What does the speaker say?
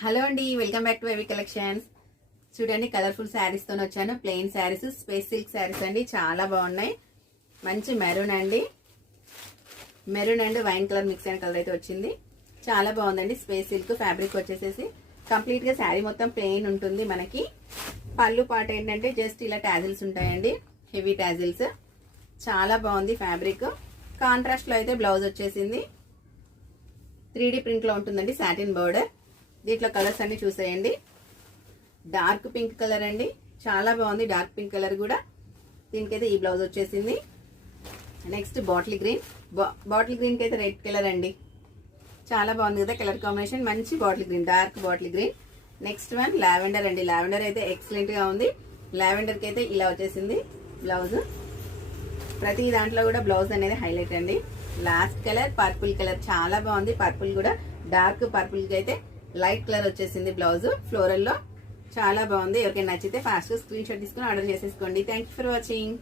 Hello అండి, welcome back to ఏవి collections. చూడండి, కలర్ఫుల్ శారీస్ తో వచ్చాను. Plain saris, space silk saris అండి, చాలా బాగున్నాయి. మంచి మెరూన్ అండి, maroon and wine colour mix అయిన కలర్ అయితే వచ్చింది. చాలా బాగుందండి. స్పేస్ సిల్క్ ఫ్యాబ్రిక్ వచ్చేసేసి కంప్లీట్ గా శారీ మొత్తం ప్లెయిన్ ఉంటుంది. మనకి పళ్ళు పాట ఏంటంటే జస్ట్ ఇలా టాజిల్స్ ఉంటాయండి, హెవీ టాజిల్స్. చాలా బాగుంది ఫ్యాబ్రిక్. కాంట్రాస్ట్ లో అయితే బ్లౌజ్ వచ్చేసింది. 3D ప్రింట్ లో ఉంటుందండి, సాటిన్ బోర్డర్. దీంట్లో కలర్స్ అన్ని చూసేయండి. డార్క్ పింక్ కలర్ అండి, చాలా బాగుంది. డార్క్ పింక్ కలర్ కూడా. దీనికైతే ఈ బ్లౌజ్ వచ్చేసింది. Next bottle green, bottle green కి అయితే రెడ్ కలర్ అండి, చాలా బాగుంది కదా కలర్ కాంబినేషన్. మంచి bottle green, dark bottle green. Next one lavender అండి. లావెండర్ అయితే ఎక్సలెంట్ గా ఉంది. లావెండర్ కి అయితే ఇలా వచ్చేసింది బ్లౌజ్. ప్రతి దాంట్లో కూడా బ్లౌజ్ అనేది హైలైట్ అండి. లాస్ట్ కలర్ పర్పుల్ కలర్, చాలా బాగుంది. పర్పుల్ కూడా డార్క్ పర్పుల్ కి అయితే లైట్ కలర్ వచ్చేసింది బ్లౌజ్ ఫ్లోరల్ లో. చాలా బాగుంది. ఎవరికైనా నచ్చితే ఫాస్ట్ గా స్క్రీన్ షాట్ తీసుకుని ఆర్డర్ చేసేసుకోండి. Thank you for watching.